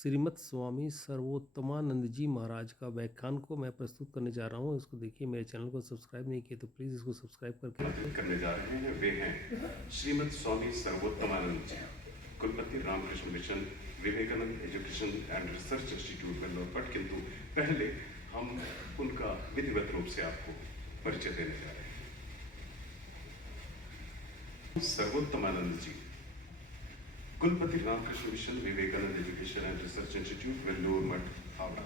श्रीमद् स्वामी सर्वोत्तमानंद जी महाराज का व्याख्यान को मैं प्रस्तुत करने जा रहा हूँ। इसको देखिए, मेरे चैनल को सब्सक्राइब नहीं किए तो प्लीज़ इसको सब्सक्राइब करके करने जा रहे हैं। वे हैं श्रीमद् स्वामी सर्वोत्तमानंद जी, कुलपति Ramakrishna mission Vivekananda education and research institute Vellore पट। किंतु पहले हम उनका विधिवत रूप से आपको परिचय देने जा रहे हैं। सर्वोत्तमानंद जी, कुलपति Ramakrishna mission Vivekananda education and research institute Vellore Math, Howrah.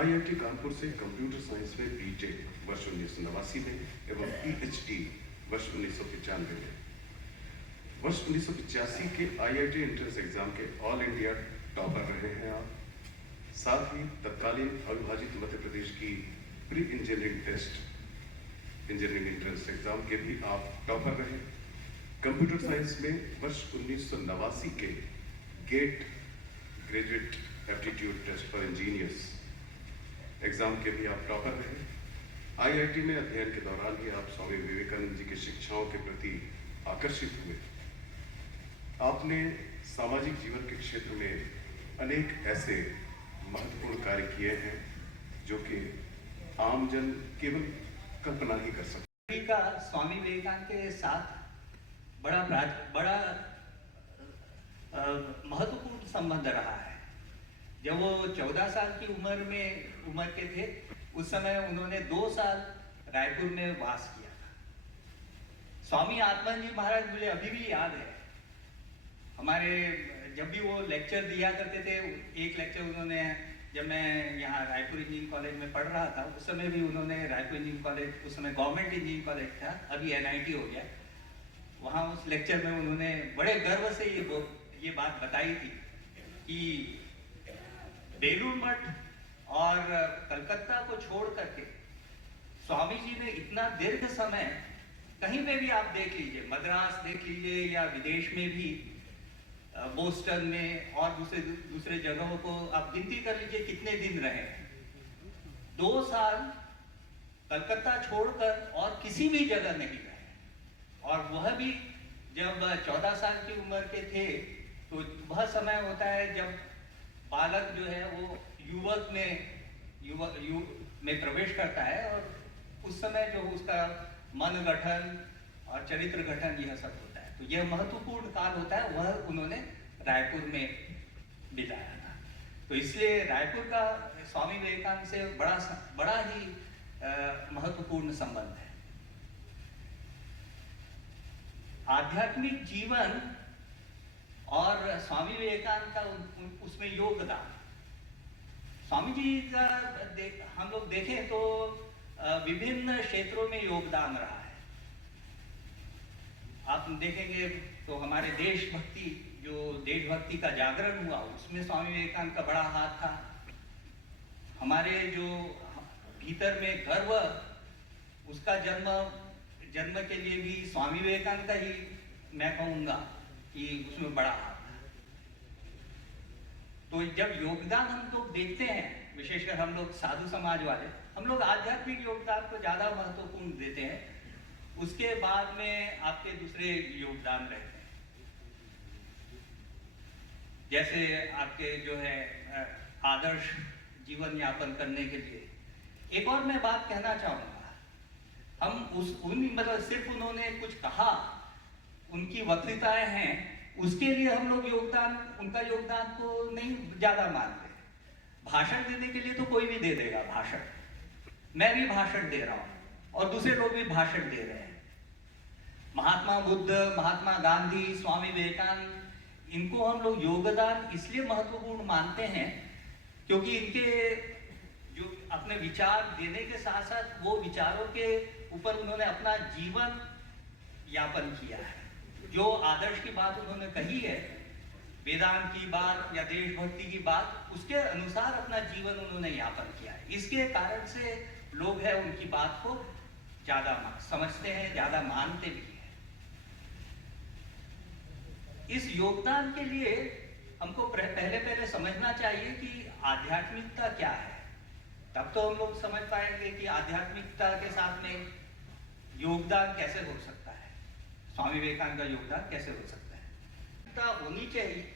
IIT Kanpur से कंप्यूटर साइंस में बीटेक वर्ष 1989 में एवं PhD वर्ष 1995 में। वर्ष 1985 के IIT एंट्रेंस एग्जाम के ऑल इंडिया टॉपर रहे हैं आप। साथ ही तत्कालीन अविभाजित मध्य प्रदेश की pre engineering test engineering entrance exam के भी आप टॉपर रहे। कंप्यूटर साइंस में वर्ष 1989 के GATE graduate aptitude test for engineers exam के भी आप टॉपर रहे। IIT में अध्ययन के दौरान ही आप स्वामी विवेकानंद जी की शिक्षाओं के प्रति आकर्षित हुए। आपने सामाजिक जीवन के क्षेत्र में अनेक ऐसे महत्वपूर्ण कार्य किए हैं जो कि आमजन केवल कल्पना ही कर सकते का स्वामी विवेकानंद के साथ बड़ा महत्वपूर्ण संबंध रहा है। जब वो 14 साल की उम्र के थे, उस समय उन्होंने 2 साल रायपुर में वास किया था। स्वामी आत्मानंद जी महाराज मुझे अभी भी याद है। हमारे जब भी वो लेक्चर दिया करते थे, एक लेक्चर उन्होंने, जब मैं यहाँ रायपुर इंजीनियरिंग कॉलेज में पढ़ रहा था, उस समय भी उन्होंने रायपुर इंजीनियरिंग कॉलेज, उस समय गवर्नमेंट इंजीनियरिंग कॉलेज था, अभी NIT हो गया, वहाँ उस लेक्चर में उन्होंने बड़े गर्व से ये बात बताई थी कि बेलूर मठ और कलकत्ता को छोड़ करके स्वामी जी ने इतना दीर्घ समय, कहीं पे भी आप देख लीजिए, मद्रास देख लीजिए या विदेश में भी, बोस्टन में और दूसरे जगहों को आप गिनती कर लीजिए कितने दिन रहे। 2 साल कलकत्ता छोड़कर और किसी भी जगह नहीं रहे, और वह भी जब 14 साल की उम्र के थे। तो वह समय होता है जब बालक जो है वो युवक में प्रवेश करता है, और उस समय जो उसका मन गठन और चरित्र गठन यह सब होता है। तो यह महत्वपूर्ण काल होता है, वह उन्होंने रायपुर में बिताया था। तो इसलिए रायपुर का स्वामी विवेकानंद से बड़ा ही महत्वपूर्ण संबंध है। आध्यात्मिक जीवन और स्वामी विवेकानंद का उसमें योगदान, स्वामी जी का हम लोग देखें तो विभिन्न क्षेत्रों में योगदान रहा है। आप देखेंगे तो हमारे देशभक्ति का जागरण हुआ, उसमें स्वामी विवेकानंद का बड़ा हाथ था। हमारे जो भीतर में गर्व, उसका जन्म के लिए भी स्वामी विवेकानंद का ही मैं कहूँगा कि उसमें बड़ा हाथ था। तो जब योगदान हम लोग देखते हैं, विशेषकर हम लोग साधु समाज वाले, हम लोग आध्यात्मिक योगदान को ज़्यादा महत्वपूर्ण देते हैं। उसके बाद में आपके दूसरे योगदान रहते हैं, जैसे आपके जो है आदर्श जीवन यापन करने के लिए। एक और मैं बात कहना चाहूँगा, मतलब सिर्फ उन्होंने कुछ कहा, उनकी वक्तृताएं हैं, उसके लिए हम लोग उनका योगदान को नहीं ज़्यादा मानते। भाषण देने के लिए तो कोई भी दे देगा भाषण, मैं भी भाषण दे रहा हूँ और दूसरे लोग भी भाषण दे रहे हैं। महात्मा बुद्ध, महात्मा गांधी, स्वामी विवेकानंद, इनको हम लोग योगदान इसलिए महत्वपूर्ण मानते हैं क्योंकि इनके जो अपने विचार देने के साथ साथ वो विचारों के ऊपर उन्होंने अपना जीवन यापन किया है। जो आदर्श की बात उन्होंने कही है, वेदांत की बात या देशभक्ति की बात, उसके अनुसार अपना जीवन उन्होंने यापन किया है। इसके कारण से लोग हैं उनकी बात को ज़्यादा समझते हैं, ज़्यादा मानते भी हैं। इस योगदान के लिए हमको पहले समझना चाहिए कि आध्यात्मिकता क्या है, तब तो हम लोग समझ पाएंगे कि आध्यात्मिकता के साथ में योगदान कैसे हो सकता है, स्वामी विवेकानंद का योगदान कैसे हो सकता है। होनी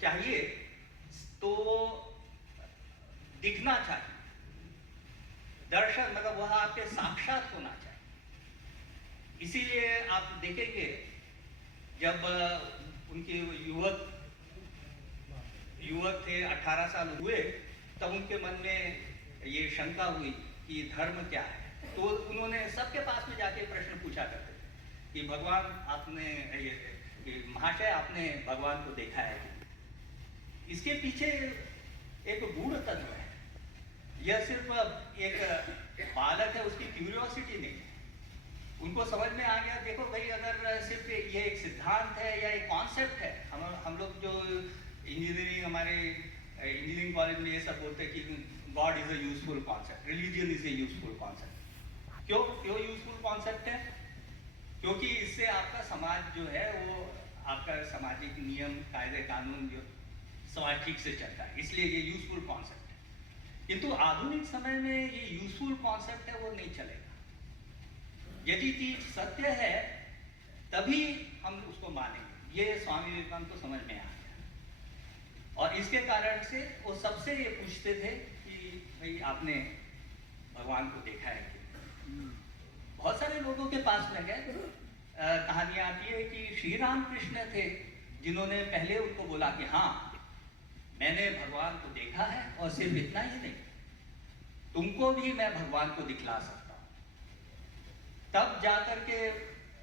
चाहिए तो दिखना चाहिए, दर्शन मतलब वह आपके साक्षात होना चाहिए। इसीलिए आप देखेंगे जब उनके युवक थे, 18 साल हुए, तब उनके मन में ये शंका हुई कि धर्म क्या है। तो उन्होंने सबके पास में जाके प्रश्न पूछा करते थे कि भगवान आपने महाशय आपने भगवान को देखा है? इसके पीछे एक गूढ़ तत्व है। यह सिर्फ एक बालक है, उसकी क्यूरियोसिटी नहीं है। उनको समझ में आ गया, देखो भाई, अगर सिर्फ ये एक सिद्धांत है या एक कॉन्सेप्ट है, हम लोग जो इंजीनियरिंग, हमारे इंजीनियरिंग कॉलेज में ये सब बोलते हैं कि God is a useful concept, religion is a useful concept. क्यों यूजफुल कॉन्सेप्ट है? क्योंकि इससे आपका समाज जो है वो आपका सामाजिक नियम, कायदे कानून जो समाज ठीक से चलता है, इसलिए ये यूजफुल कॉन्सेप्ट है। किंतु आधुनिक समय में ये यूजफुल कॉन्सेप्ट है वो नहीं चलेगा। यदि चीज सत्य है तभी हम उसको मानेंगे। ये स्वामी विवेकानंद को समझ में आ गया और इसके कारण से वो सबसे ये पूछते थे कि भाई आपने भगवान को देखा है क्या? बहुत सारे लोगों के पास में गए, कहानियां आती है कि श्री राम कृष्ण थे जिन्होंने पहले उनको बोला कि हाँ मैंने भगवान को देखा है, और सिर्फ इतना ही नहीं, तुमको भी मैं भगवान को दिखला सकता हूं। तब जाकर के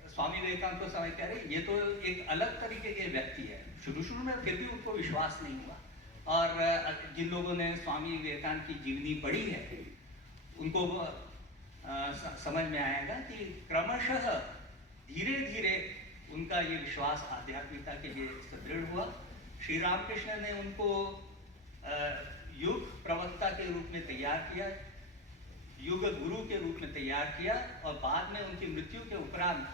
स्वामी विवेकानंद को समझ कर ये तो एक अलग तरीके के व्यक्ति है। शुरू में फिर भी उनको विश्वास नहीं हुआ, और जिन लोगों ने स्वामी विवेकानंद की जीवनी पढ़ी है उनको समझ में आएगा कि क्रमशः धीरे धीरे उनका ये विश्वास आध्यात्मिकता के लिए सुदृढ़ हुआ। श्री रामकृष्ण ने उनको युग प्रवक्ता के रूप में तैयार किया, युग गुरु के रूप में तैयार किया, और बाद में उनकी मृत्यु के उपरांत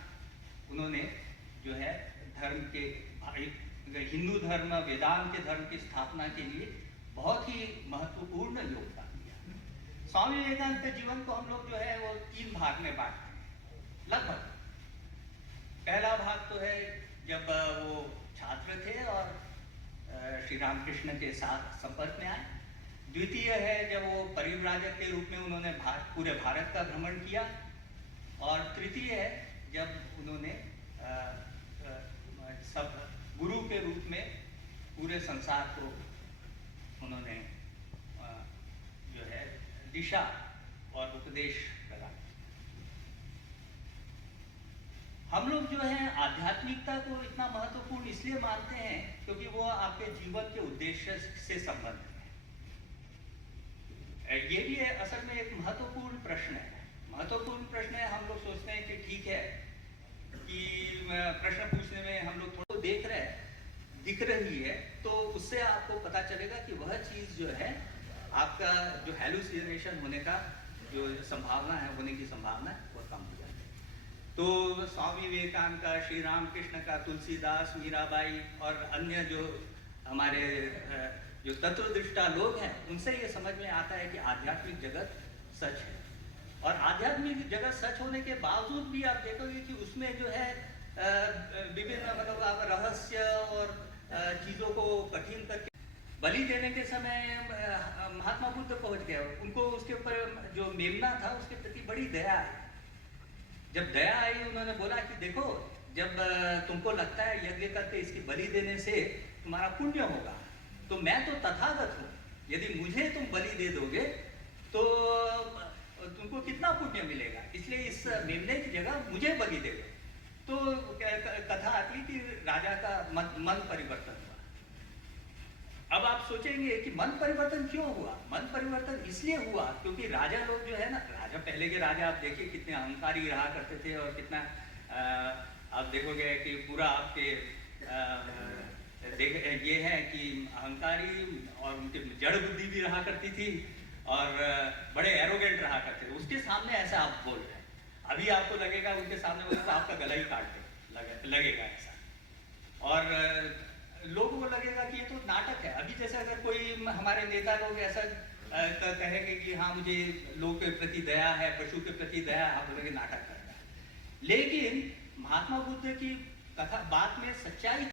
उन्होंने जो है धर्म के, हिंदू धर्म, वेदांत के धर्म की स्थापना के लिए बहुत ही महत्वपूर्ण योगदान दिया। स्वामी विवेकानंद के जीवन को हम लोग जो है वो 3 भाग में बांटते हैं लगभग। पहला भाग तो है जब वो छात्र थे और श्री रामकृष्ण के साथ संपर्क में आए। द्वितीय है जब वो परिव्राजक के रूप में उन्होंने पूरे भारत का भ्रमण किया। और तृतीय है जब उन्होंने सब गुरु के रूप में पूरे संसार को उन्होंने जो है दिशा और उपदेश प्रदान। हम लोग जो है आध्यात्मिकता को इतना महत्वपूर्ण इसलिए मानते हैं क्योंकि वो आपके जीवन के उद्देश्य से संबंधित है। ये भी असल में एक महत्वपूर्ण प्रश्न है। महत्वपूर्ण प्रश्न है। हम लोग सोचते हैं कि ठीक है कि प्रश्न पूछने में हम लोग थोड़ा देख रहे हैं, दिख रही है, तो उससे आपको पता चलेगा कि वह चीज जो है आपका जो हैलुसिनेशन होने का जो संभावना है, होने की संभावना है, वो कम हो जाती है। तो स्वामी विवेकानंद का, श्री रामकृष्ण का, तुलसीदास, मीराबाई और अन्य जो हमारे जो तत्वदृष्टा लोग हैं, उनसे ये समझ में आता है कि आध्यात्मिक जगत सच है। और आध्यात्मिक जगत सच होने के बावजूद भी आप देखोगे कि उसमें जो है विभिन्न मतलब आप रहस्य और चीजों को कठिन करके बलि देने के समय महात्मा बुद्ध पहुंच गए। उनको उसके ऊपर जो मेमना था उसके प्रति बड़ी दया आई। जब दया आई उन्होंने बोला कि देखो, जब तुमको लगता है यज्ञ करके इसकी बलि देने से तुम्हारा पुण्य होगा, तो मैं तो तथागत हूँ, यदि मुझे तुम बलि दे दोगे तो तुमको कितना पुण्य मिलेगा, इसलिए इस मेमने की जगह मुझे बलि दे दो। तो कथा आती है कि राजा का मन परिवर्तन हुआ। अब आप सोचेंगे कि मन परिवर्तन क्यों हुआ? मन परिवर्तन इसलिए हुआ क्योंकि राजा लोग जो है ना, राजा पहले के राजा आप देखिए कितने अहंकारी रहा करते थे, और कितना आप देखोगे कि पूरा आपके ये है कि अहंकारी और उनकी जड़ बुद्धि भी रहा करती थी, और बड़े एरोगेंट रहा करते थे। उसके सामने ऐसा आप बोल रहे हैं, अभी आपको लगेगा उनके सामने बोले तो आपका गला ही काट दे लगेगा ऐसा, और लोगों को लगेगा कि ये तो नाटक है। अभी जैसे अगर कोई हमारे नेता लोग ऐसा कहेंगे कि हाँ मुझे लोग के प्रति दया है, पशु के प्रति दया है, आप बोलेंगे नाटक करता है। लेकिन महात्मा बुद्ध की कथा बात में सच्चाई